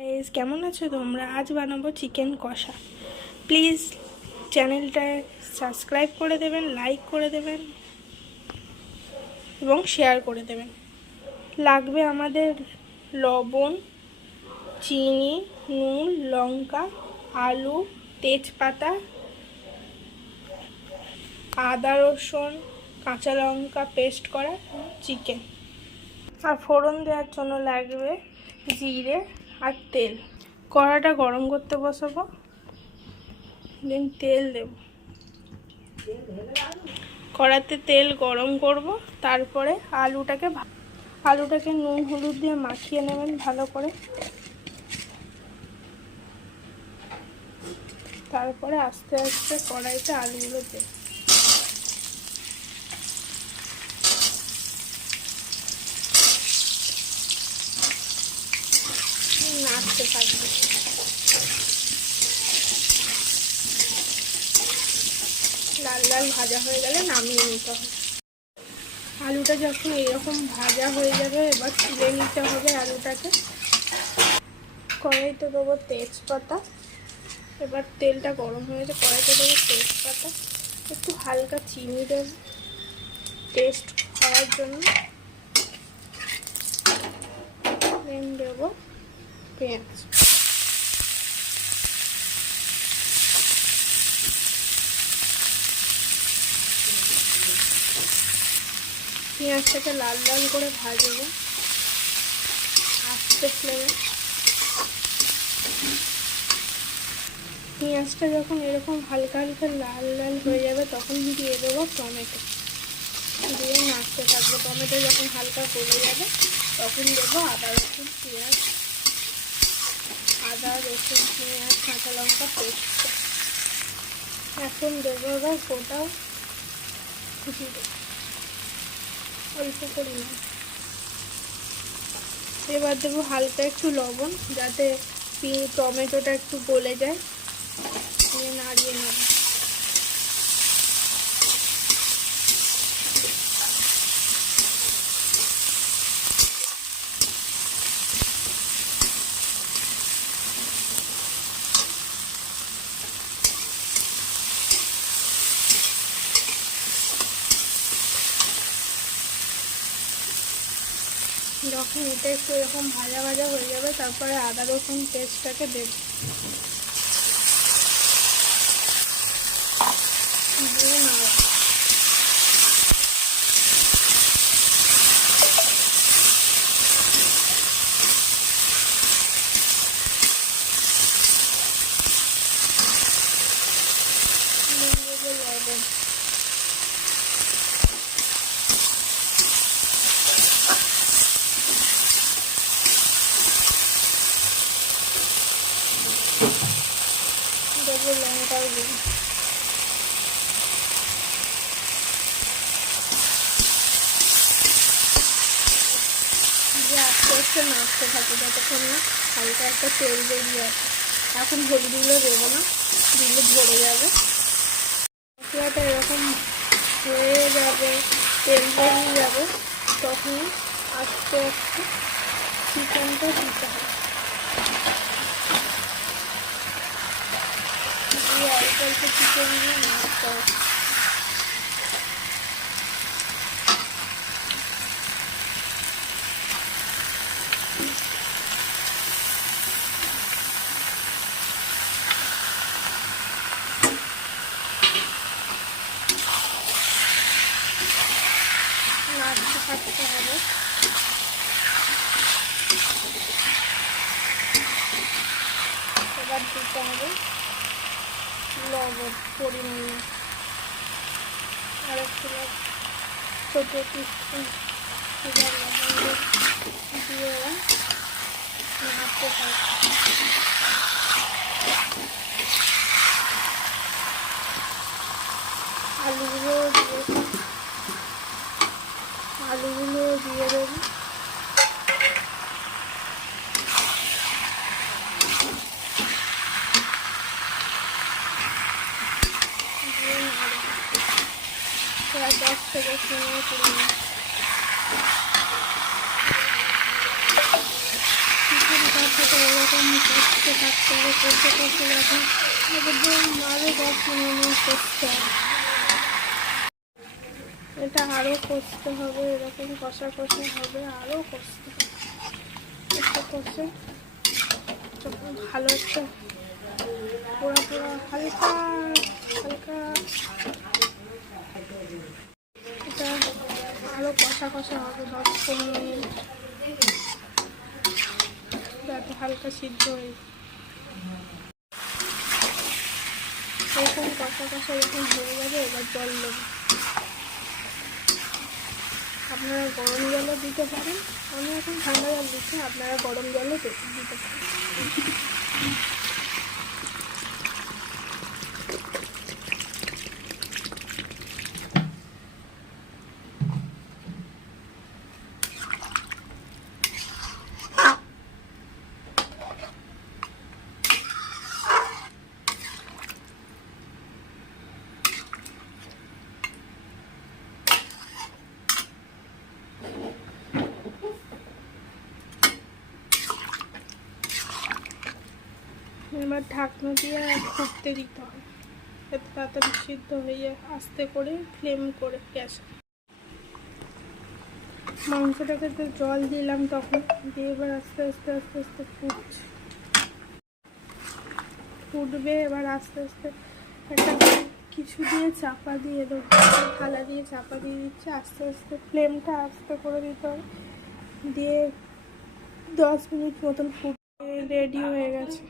Guys, কেমন আছো তোমরা? আজ বানাবো চিকেন কষা। প্লিজ চ্যানেলটায় সাবস্ক্রাইব করে দেবেন, লাইক করে দেবেন এবং শেয়ার করে দেবেন। লাগবে আমাদের লবণ, চিনি, নুন, লঙ্কা, আলু, তেজপাতা, আদা রসুন, কাঁচা লঙ্কা পেস্ট করা, চিকেন। আর ফোড়ন দেওয়ার জন্য লাগবে জিরে আর তেল। কড়াটা গরম করতে বসাবো, দেন তেল দেব। কড়াতে তেল গরম করব, তারপরে আলুটাকে নুন হলুদ দিয়ে মাখিয়ে নেবেন ভালো করে। তারপরে আস্তে আস্তে কড়াইতে আলুগুলো দেব। নাড়তে থাকবে। লাল লাল ভাজা হয়ে গেলে নামিয়ে নিতে হবে। আলুটা যখন এরকম ভাজা হয়ে যাবে, এবার তুলে নিতে হবে আলুটাকে। কড়াইতে দেবো তেজপাতা। এবার তেলটা গরম হয়েছে, কড়াইতে দেবো তেজপাতা, একটু হালকা চিনি দেব টেস্ট হওয়ার জন্য। দেন দেবো পেঁয়াজ। পেঁয়াজটাকে লাল লাল করে ভাজবো আস্তে ফ্লেমে। পেঁয়াজটা যখন এরকম হালকা হালকা লাল লাল হয়ে যাবে, তখন দিয়ে দেবো টমেটো। দিয়ে নাড়তে থাকবো। টমেটো যখন হালকা গলে যাবে, তখন দেবো আদা রসুন পেঁয়াজ, কাঁচা লঙ্কা পেস্ট। এখন দেবো এবার গোটা জিরে, অল্প পরিমাণ। এবার দেবো হালকা একটু লবণ, যাতে টমেটোটা একটু গলে যায়। দিয়ে নাড়িয়ে নেব। যখন এটা একটু এরকম ভাজা ভাজা হয়ে যাবে, তারপরে আদা রসুন পেস্টটাকে দেব। দিয়ে নাড়ব। লবণ, দেবো লঙ্কার গুঁড়ো। দিয়ে আস্তে আস্তে নাড়তে থাকি যতক্ষণ না হালকা একটা তেল বেরিয়ে আসে। এখন হলুদগুলো দেবো না, দিলে ধরে যাবে। মশলাটা এরকম হয়ে যাবে, তেল বেরিয়ে যাবে, তখন আস্তে আস্তে চিকেনটা দিতে হবে। দিয়ে অল্প অল্প চিকেন দিয়ে নাড়তে হবে। নাড়তে থাকতে হবে। এবার দিতে হবে লবণ পরিমাণে, আর একটু ছোটো টিস্পুন লবণ দিয়ে নাড়তে থাকবে। আলুগুলো দিয়ে দেবো। প্রায় 10 থেকে 15 মিনিট। চিকেন কষাটা এরকম থাকতে হবে, কষে কষে যখন আরও 10-15 মিনিট করতে হবে। এটা আরও কষতে হবে, এরকম কষা কষা হবে, আরও কষতে হবে, কষে কষে যখন ভালো একটা পোড়া পোড়া হালকা হালকা, এটা আরও কষা কষা হবে 10-15 মিনিট, যাতে হালকা সিদ্ধ হয়ে এরকম কষা কষা যখন হয়ে যাবে এবার জল দেবো। আপনারা গরম জলও দিতে পারেন, আমি এখন ঠান্ডা জল দিচ্ছি, আপনারা গরম জলও দিতে পারেন। এবার ঢাকনা দিয়ে ফুটতে দিতে হবে, এত তাড়াতাড়ি সিদ্ধ হয়ে যায়। আস্তে করে ফ্লেম করে গ্যাসে মাংসটাকে তো জল দিলাম তখন দিয়ে, এবার আস্তে আস্তে আস্তে আস্তে ফুটবে। এবার আস্তে আস্তে একটা কিছু দিয়ে চাপা দিয়ে দেবো, থালা দিয়ে চাপা দিয়ে দিচ্ছে, আস্তে আস্তে ফ্লেমটা আস্তে করে দিতে হবে। দিয়ে 10 মিনিট মতন ফুটে রেডি হয়ে গেছে।